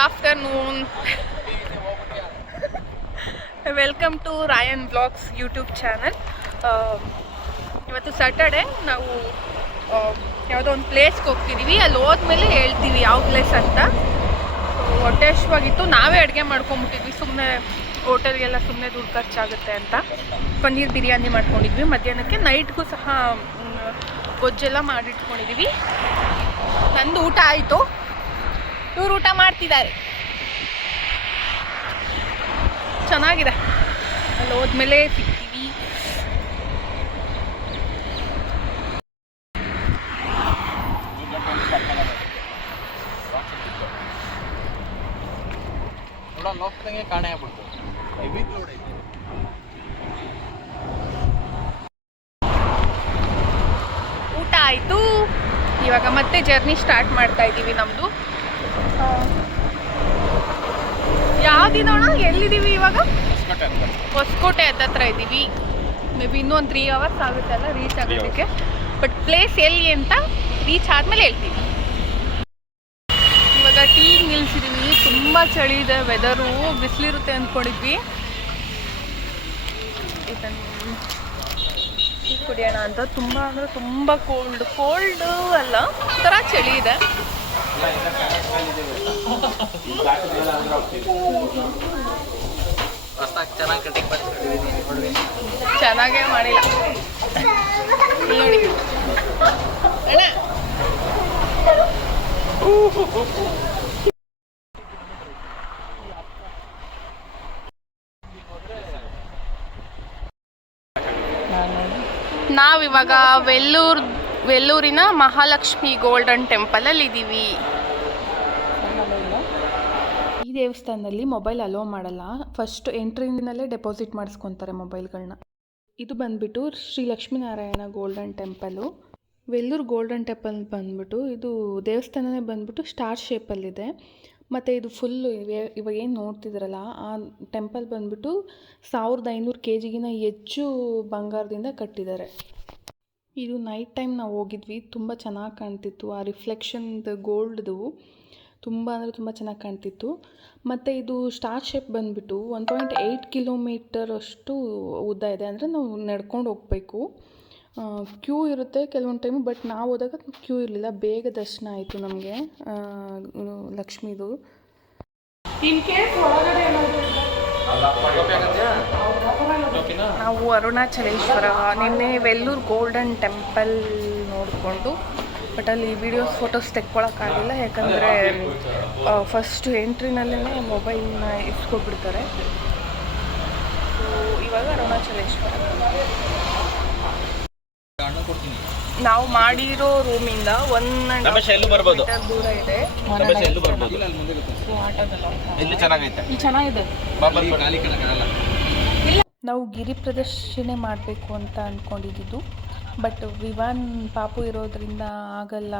Afternoon welcome to Rayan blogs YouTube channel ಇವತ್ತು Saturday ನಾವು ಆ, ಯಾವುದೋ ಒಂದು ಪ್ಲೇಸ್ಗೆ ಹೋಗ್ತಿದ್ದೀವಿ ಅಲ್ಲಿ ಹೋದ್ಮೇಲೆ ಹೇಳ್ತೀವಿ ಯಾವ ಪ್ಲೇಸ್ ಅಂತ. ಹೊಟ್ಟೆ ಹಶ್ವಾಗಿತ್ತು ನಾವೇ ಅಡುಗೆ ಮಾಡ್ಕೊಂಬಿಟ್ಟಿದ್ವಿ ಸುಮ್ಮನೆ ಹೋಟೆಲ್ಗೆಲ್ಲ ಸುಮ್ಮನೆ ದುಡ್ಡು ಖರ್ಚಾಗುತ್ತೆ ಅಂತ. ಪನ್ನೀರ್ ಬಿರಿಯಾನಿ ಮಾಡ್ಕೊಂಡಿದ್ವಿ. ಮಧ್ಯಾಹ್ನಕ್ಕೆ ನೈಟ್ಗೂ ಸಹ ಗೊಜ್ಜೆಲ್ಲ ಮಾಡಿಟ್ಕೊಂಡಿದ್ದೀವಿ ನಂದು ಊಟ ಆಯಿತು. ಇವ್ರು ಊಟ ಮಾಡ್ತಿದ್ದಾರೆ. ಚೆನ್ನಾಗಿದೆ. ಅಲ್ಲಿ ಹೋದ್ಮೇಲೆ ಸಿಗ್ತೀವಿ. ಕಾಣೆ ಆಗ್ಬಿಡ್ತು. ಐತೆ. ಊಟ ಆಯಿತು. ಇವಾಗ ಮತ್ತೆ ಜರ್ನಿ ಸ್ಟಾರ್ಟ್ ಮಾಡ್ತಾ ಇದ್ದೀವಿ ನಮ್ಮದು ಯಾವ್ದಿದೋಣ? ಎಲ್ಲಿದ್ದೀವಿ ಇವಾಗ? ಹೊಸ್ಕೋಟೆ ಹತ್ತತ್ರ ಇದ್ದೀವಿ. ಮೇ ಬಿ ಇನ್ನೂ ಒಂದು ತ್ರೀ ಅವರ್ಸ್ ಆಗುತ್ತೆ ಅಲ್ಲ ರೀಚ್ ಆಗೋದಕ್ಕೆ. ಬಟ್ ಪ್ಲೇಸ್ ಎಲ್ಲಿ ಅಂತ ರೀಚ್ ಆದಮೇಲೆ ಹೇಳ್ತೀವಿ ಇವಾಗ ಟೀ ನಿಲ್ಸಿದೀವಿ. ತುಂಬ ಚಳಿ ಇದೆ ವೆದರು ಬಿಸಿಲಿರುತ್ತೆ ಅಂದ್ಕೊಂಡಿದ್ವಿ ಟೀ ಕುಡಿಯೋಣ ಅಂತ. ತುಂಬ ಅಂದರೆ ತುಂಬ ಕೋಲ್ಡ್ ಕೋಲ್ಡ್ ಅಲ್ಲ ಒಂಥರ ಚಳಿ ಇದೆ. ಚೆನ್ನಾಗಿ ಕಟಿಂಗ್ ಚೆನ್ನಾಗೇ ಮಾಡಿಲ್ಲ. ನೋಡಿ ನಾವಿವಾಗ ವೆಲ್ಲೂರ್ ವೆಲ್ಲೂರಿನ ಮಹಾಲಕ್ಷ್ಮಿ ಗೋಲ್ಡನ್ ಟೆಂಪಲಲ್ಲಿ ಇದ್ದೀವಿ ಈ ದೇವಸ್ಥಾನದಲ್ಲಿ ಮೊಬೈಲ್ ಅಲೋ ಮಾಡಲ್ಲ. ಫಸ್ಟ್ ಎಂಟ್ರಿನಲ್ಲೇ ಡೆಪಾಸಿಟ್ ಮಾಡಿಸ್ಕೊತಾರೆ ಮೊಬೈಲ್ಗಳನ್ನ ಇದು ಬಂದ್ಬಿಟ್ಟು Shri Lakshminarayana golden temple. Vellore golden temple ಬಂದ್ಬಿಟ್ಟು ಇದು ದೇವಸ್ಥಾನನೇ ಬಂದ್ಬಿಟ್ಟು ಸ್ಟಾರ್ ಶೇಪಲ್ಲಿದೆ. ಮತ್ತು ಇದು ಫುಲ್ಲು ಇವಾಗ ಏನು ನೋಡ್ತಿದ್ರಲ್ಲ, ಆ ಟೆಂಪಲ್ ಬಂದ್ಬಿಟ್ಟು ಸಾವಿರದ ಐನೂರು ಕೆ ಜಿಗಿನ ಹೆಚ್ಚು ಬಂಗಾರದಿಂದ ಕಟ್ಟಿದ್ದಾರೆ. ಇದು ನೈಟ್ ಟೈಮ್ ನಾವು ಹೋಗಿದ್ವಿ. ತುಂಬ ಚೆನ್ನಾಗಿ ಕಾಣ್ತಿತ್ತು. ಆ ರಿಫ್ಲೆಕ್ಷನ್ದು ಗೋಲ್ಡ್ದು ತುಂಬ ಅಂದರೆ ತುಂಬ ಚೆನ್ನಾಗಿ ಕಾಣ್ತಿತ್ತು. ಮತ್ತು ಇದು ಸ್ಟಾರ್ ಶೇಪ್ ಬಂದುಬಿಟ್ಟು ಒನ್ ಪಾಯಿಂಟ್ ಏಯ್ಟ್ ಕಿಲೋಮೀಟರ್ ಅಷ್ಟು ಉದ್ದ ಇದೆ. ಅಂದರೆ ನಾವು ನಡ್ಕೊಂಡು ಹೋಗಬೇಕು. ಕ್ಯೂ ಇರುತ್ತೆ ಕೆಲವೊಂದು ಟೈಮು ಬಟ್ ನಾವು ಹೋದಾಗ ಕ್ಯೂ ಇರಲಿಲ್ಲ. ಬೇಗ ದರ್ಶನ ಆಯಿತು ನಮಗೆ. ಲಕ್ಷ್ಮೀದು. ನಾವು ಅರುಣಾಚಲೇಶ್ವರ, ನಿನ್ನೆ ವೆಲ್ಲೂರು ಗೋಲ್ಡನ್ ಟೆಂಪಲ್ ನೋಡಿಕೊಂಡು, ಬಟ್ ಅಲ್ಲಿ ವಿಡಿಯೋಸ್ ಫೋಟೋಸ್ ತೆಕ್ಕೊಳಕ್ಕಾಗಿಲ್ಲ ಯಾಕಂದರೆ ಫಸ್ಟ್ ಎಂಟ್ರಿನಲ್ಲೇ ಮೊಬೈಲ್ನ ಇಟ್ಕೊಬಿಡ್ತಾರೆ ಸೊ ಇವಾಗ ಅರುಣಾಚಲೇಶ್ವರ. ನಾವು ಮಾಡಿರೋ ರೂಮಿಂದ ಒನ್ ಎಲ್ಲೂ ಬರ್ಬೋದು. ದೂರ ಇದೆ. ರಮೇಶ ಎಲ್ಲೂ ಬರ್ಬೋದು. So, ಆಟೋದಲ್ಲಿ ಇಲ್ಲಿ ಚೆನ್ನಾಗೈತೆ. ಇಲ್ಲಿ ಚೆನ್ನಾಗಿದೆ. ನಾವು ಗಿರಿ ಪ್ರದರ್ಶನೆ ಮಾಡಬೇಕು ಅಂತ ಅಂದ್ಕೊಂಡಿದ್ದು ಬಟ್ ವಿವಾನ್ ಪಾಪು ಇರೋದ್ರಿಂದ ಆಗಲ್ಲ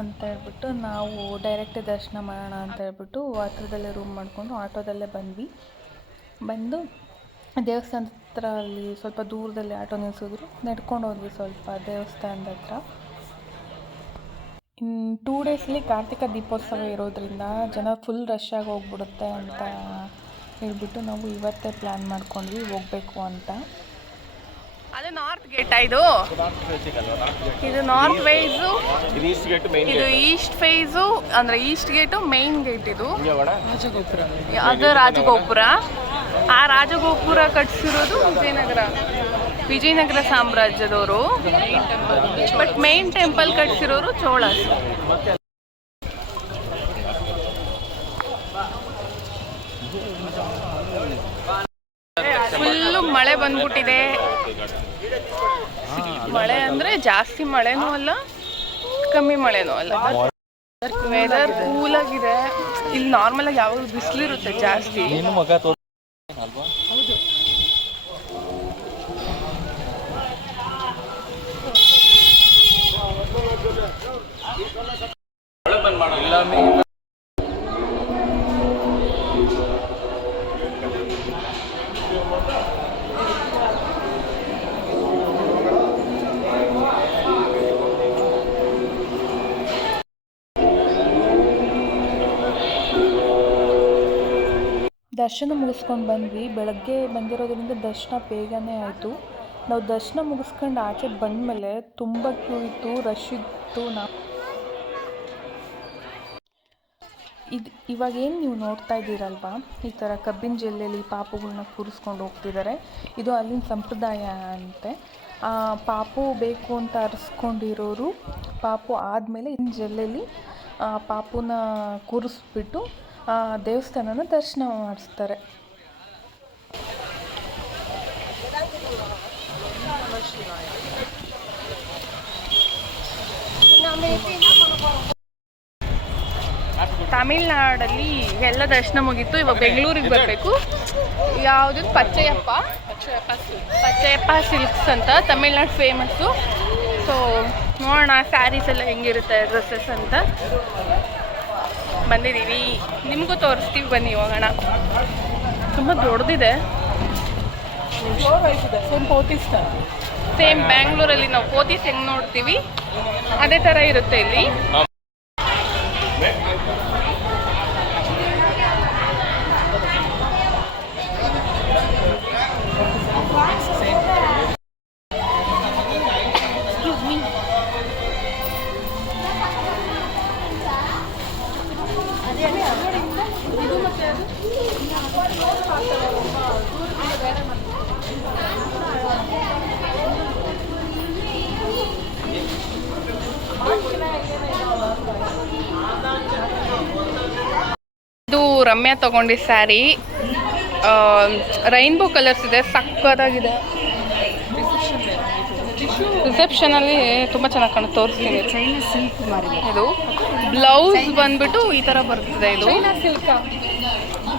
ಅಂತ ಹೇಳ್ಬಿಟ್ಟು ನಾವು ಡೈರೆಕ್ಟ್ ದರ್ಶನ ಮಾಡೋಣ ಅಂತ ಹೇಳ್ಬಿಟ್ಟು ಹತ್ರದಲ್ಲೇ ರೂಮ್ ಮಾಡಿಕೊಂಡು ಆಟೋದಲ್ಲೇ ಬಂದ್ವಿ. ಬಂದು ದೇವಸ್ಥಾನದ ಹತ್ರ ಅಲ್ಲಿ ಸ್ವಲ್ಪ ದೂರದಲ್ಲಿ ಆಟೋ ನಿಲ್ಲಿಸಿದ್ರು ನಡ್ಕೊಂಡು ಹೋದ್ವಿ ಸ್ವಲ್ಪ ದೇವಸ್ಥಾನದ ಹತ್ರ. ಇನ್ನು ಟೂ ಡೇಸಲ್ಲಿ ಕಾರ್ತಿಕ ದೀಪೋತ್ಸವ ಇರೋದ್ರಿಂದ ಜನ ಫುಲ್ ರಶ್ ಆಗಿ ಹೋಗ್ಬಿಡುತ್ತೆ ಅಂತ ಹೇಳ್ಬಿಟ್ಟು ನಾವು ಇವತ್ತೇ ಪ್ಲ್ಯಾನ್ ಮಾಡ್ಕೊಂಡ್ವಿ ಹೋಗಬೇಕು ಅಂತ. ಅದು ನಾರ್ತ್ ಗೇಟ್ ಇದು? ಇದು ನಾರ್ತ್ ವೈಸು ಇದು ಈಸ್ಟ್ ಗೇಟ್ ಮೈನ್ ಇದು ಈಸ್ಟ್ ಫೇಸು ಅಂದರೆ ಈಸ್ಟ್ ಗೇಟು ಮೈನ್ ಗೇಟ್ ಇದು? ಅದು ರಾಜಗೋಪುರ. ಆ ರಾಜಗೋಪುರ ಕಟ್ಸಿರೋದು ವಿಜಯನಗರ. ವಿಜಯನಗರ ಸಾಮ್ರಾಜ್ಯದವರು. ಬಟ್ ಮೇನ್ ಟೆಂಪಲ್ ಕಟ್ಸಿರೋರು ಚೋಳಸ್ ಫುಲ್ಲು ಮಳೆ ಬಂದ್ಬಿಟ್ಟಿದೆ. ಮಳೆ ಅಂದ್ರೆ ಜಾಸ್ತಿ ಮಳೆನೂ ಅಲ್ಲ, ಕಮ್ಮಿ ಮಳೆನೂ ಅಲ್ಲ. ವೆದರ್ ಕೂಲ್ ಆಗಿದೆ. ಇಲ್ಲಿ ನಾರ್ಮಲ್ ಆಗಿ ಯಾವಾಗ ಬಿಸಿಲಿರುತ್ತೆ ಜಾಸ್ತಿ. ದರ್ಶನ ಮುಗಿಸ್ಕೊಂಡು ಬಂದ್ವಿ. ಬೆಳಗ್ಗೆ ಬಂದಿರೋದ್ರಿಂದ ದರ್ಶನ ಬೇಗನೆ ಆಯಿತು. ನಾವು ದರ್ಶನ ಮುಗಿಸ್ಕೊಂಡು ಆಚೆ ಬಂದಮೇಲೆ ತುಂಬ ಕ್ಯೂ ಇತ್ತು ರಶ್ ಇತ್ತು ನಾ ಇದು ಇವಾಗ ಏನು ನೀವು ನೋಡ್ತಾ ಇದ್ದೀರಲ್ವ? ಈ ಥರ ಕಬ್ಬಿನ ಜಿಲ್ಲೆಯಲ್ಲಿ ಪಾಪುಗಳನ್ನ ಕೂರಿಸ್ಕೊಂಡು ಹೋಗ್ತಿದ್ದಾರೆ ಇದು ಅಲ್ಲಿನ ಸಂಪ್ರದಾಯ ಅಂತೆ. ಪಾಪು ಬೇಕು ಅಂತ ಅರಿಸ್ಕೊಂಡಿರೋರು ಪಾಪು ಆದಮೇಲೆ ಇನ್ನು ಜಿಲ್ಲೆಯಲ್ಲಿ ಪಾಪುನ ಕೂರಿಸ್ಬಿಟ್ಟು ದೇವಸ್ಥಾನನ ದರ್ಶನ ಮಾಡಿಸ್ತಾರೆ. ತಮಿಳ್ನಾಡಲ್ಲಿ ಎಲ್ಲ ದರ್ಶನ ಮುಗೀತು ಇವಾಗ ಬೆಂಗಳೂರಿಗೆ ಬರಬೇಕು. ಯಾವುದು? ಪಚ್ಚಯಪ್ಪ. ಪಚ್ಚಯಪ್ಪ ಸಿಲ್ಕ್ಸ್ ಅಂತ ತಮಿಳ್ನಾಡು ಫೇಮಸ್ಸು ಸೊ ನೋಡೋಣ ಸ್ಯಾರೀಸ್ ಎಲ್ಲ ಹೆಂಗಿರುತ್ತೆ ಡ್ರೆಸ್ಸಸ್ ಅಂತ. ಬಂದಿದ್ದೀವಿ. ನಿಮಗೂ ತೋರಿಸ್ತೀವಿ ಬನ್ನಿ ಹೋಗೋಣ. ತುಂಬ ದೊಡ್ಡದಿದೆ. ಸೇಮ್ ಬ್ಯಾಂಗ್ಳೂರಲ್ಲಿ ನಾವು ಪೋತಿಸ್ ಹೆಂಗೆ ನೋಡ್ತೀವಿ ಅದೇ ಥರ ಇರುತ್ತೆ ಇಲ್ಲಿ. ಇದು ರಮ್ಯಾ ತಗೊಂಡಿ ಸ್ಯಾರಿ. ರೈನ್ಬೋ ಕಲರ್ಸ್ ಇದೆ ಸಕ್ಕದಾಗಿದೆ ರಿಸೆಪ್ಷನ್ ಅಲ್ಲಿ ತುಂಬಾ ಚೆನ್ನಾಗಿ ಕಾಣುತ್ತೆ ತೋರಿಸ್ತೀನಿ. ಸಿಲ್ಕ್ ಇದು ಬ್ಲೌಸ್ ಬಂದ್ಬಿಟ್ಟು ಈ ತರ ಬರ್ತದೆ ಇದು.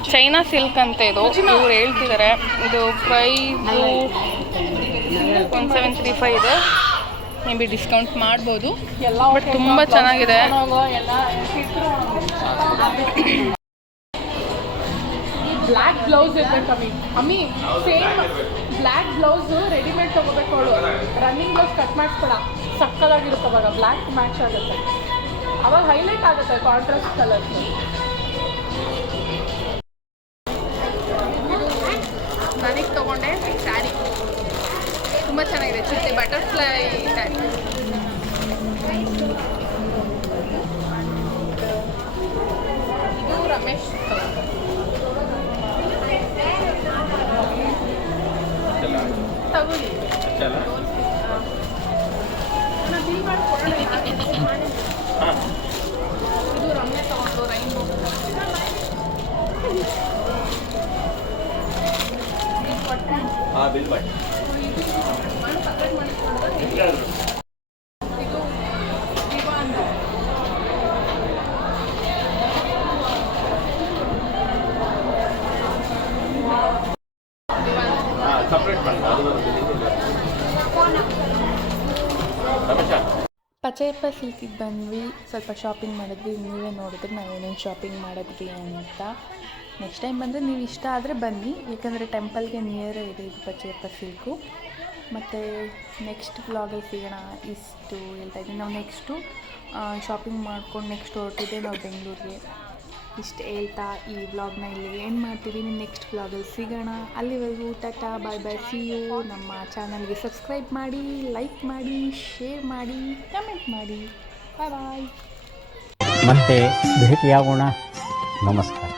ಚೈನಾ ಸಿಲ್ಕ್ ಅಂತ ಇದು. ಇವ್ರು ಹೇಳ್ತಿದ್ದಾರೆ ಇದು price one seven three five ಇದೆ. ಮೇ ಬಿ ಡಿಸ್ಕೌಂಟ್ ಮಾಡ್ಬೋದು. ಬಟ್ ತುಂಬ ಚೆನ್ನಾಗಿದೆ. ಬ್ಲ್ಯಾಕ್ ಬ್ಲೌಸ್ ಇರ್ಬೇಕು ಅಮ್ಮಿ ಅಮ್ಮಿ ಸೇಮ್ ಬ್ಲ್ಯಾಕ್ ಬ್ಲೌಸ್ ರೆಡಿಮೇಡ್ ತಗೋಬೇಕು ಅವಳು. ರನ್ನಿಂಗ್ ಬ್ಲೌಸ್ ಕಟ್ ಮಾಡಿಸ್ಬೇಡ. ಸಕ್ಕಲಾಗಿರುತ್ತೆ ಅವಾಗ. ಬ್ಲ್ಯಾಕ್ ಮ್ಯಾಚ್ ಆಗುತ್ತೆ. ಅವಾಗ ಹೈಲೈಟ್ ಆಗುತ್ತೆ ಕಾಂಟ್ರಾಸ್ಟ್ ಕಲರ್ಸ್ ಚೆನ್ನಾಗಿದೆ. ಚಿಟ್ಟೆ ಬಟರ್ಫ್ಲೈ ಸ್ಯಾರಿ ಇದು ರಮೇಶ್ ತಗೊಳ್ಳಿ. ಇದು ರಮ್ಯ ತಗೊಂಡು ರೈನ್ಬೋ ಇದು ಬಿಲ್ ಮಾಡಿ ಪಚಯಪ್ಪ ಸಿಲ್ಕಿಗೆ ಬಂದ್ವಿ. ಸ್ವಲ್ಪ ಶಾಪಿಂಗ್ ಮಾಡಿದ್ವಿ. ನೀವೇ ನೋಡಿದ್ರೆ ನಾವು ಏನೇನು ಶಾಪಿಂಗ್ ಮಾಡಿದ್ವಿ ಅಂತ. ನೆಕ್ಸ್ಟ್ ಟೈಮ್ ಬಂದರೆ ನೀವು ಇಷ್ಟ ಆದರೆ ಬನ್ನಿ. ಯಾಕಂದರೆ ಟೆಂಪಲ್ಗೆ ನಿಯರೇ ಇದೆ ಇದು ಪಚಯಪ್ಪ ಸಿಲ್ಕು ಮತ್ತು ನೆಕ್ಸ್ಟ್ ವ್ಲಾಗಲ್ಲಿ ಸಿಗೋಣ. ಇಷ್ಟು ಹೇಳ್ತಾ ಇದ್ದೀನಿ. ನಾವು ನೆಕ್ಸ್ಟು ಶಾಪಿಂಗ್ ಮಾಡ್ಕೊಂಡು ನೆಕ್ಸ್ಟ್ ಹೊರಟಿದ್ದೆ ನಾವು ಬೆಂಗಳೂರಿಗೆ. ಇಷ್ಟು ಹೇಳ್ತಾ ಈ ವ್ಲಾಗ್ನ ಇಲ್ಲಿ ಏನು ಮಾಡ್ತಿದ್ದೀನಿ ನೆಕ್ಸ್ಟ್ ವ್ಲಾಗಲ್ಲಿ ಸಿಗೋಣ. ಅಲ್ಲಿವರೆಗೂ tata bye bye see you ನಮ್ಮ ಚಾನಲ್ಗೆ ಸಬ್ಸ್ಕ್ರೈಬ್ ಮಾಡಿ ಲೈಕ್ ಮಾಡಿ ಶೇರ್ ಮಾಡಿ ಕಮೆಂಟ್ ಮಾಡಿ. ಬಾಯ್ ಬಾಯ್ ಮತ್ತೆ ಭೇಟಿಯಾಗೋಣ. ನಮಸ್ಕಾರ.